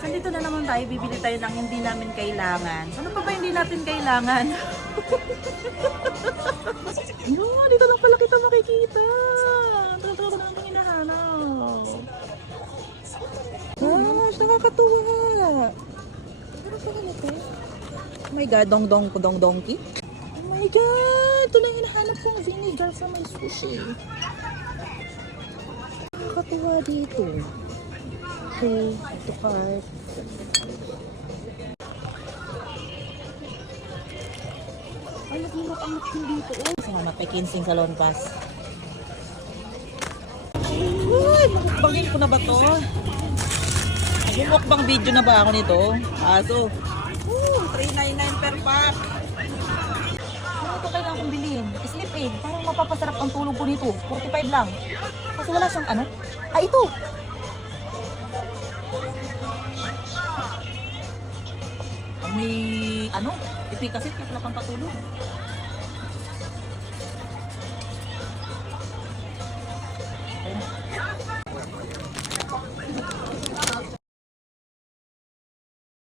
So dito na naman tayo, bibili tayo ng hindi namin kailangan. So, ano pa ba hindi natin kailangan? Yun, dito lang pala kita makikita. Ito na natin hinahanap. Gosh, nakakatuwa. Ano pa ganito? Oh my God, dong-donkey. Oh my God, ito lang hinahanap kong vinegar sa may sushi. Nakakatuwa dito. Okay, ito card. Ay, nagmurok ang action dito. Kasi nga, napikinsing sa Lone Pass. Uy, mukbangin ko na ba to? Nagmukbang video na ba ako nito? Aso. $3.99 per pack. Ano ito kailangan kong bilhin? Sleep aid. Parang mapapasarap ang tulog ko nito. 45 lang. Kasi wala siyang ano? Ah, ito! May ano? Efficacy kaya pala pang patulog.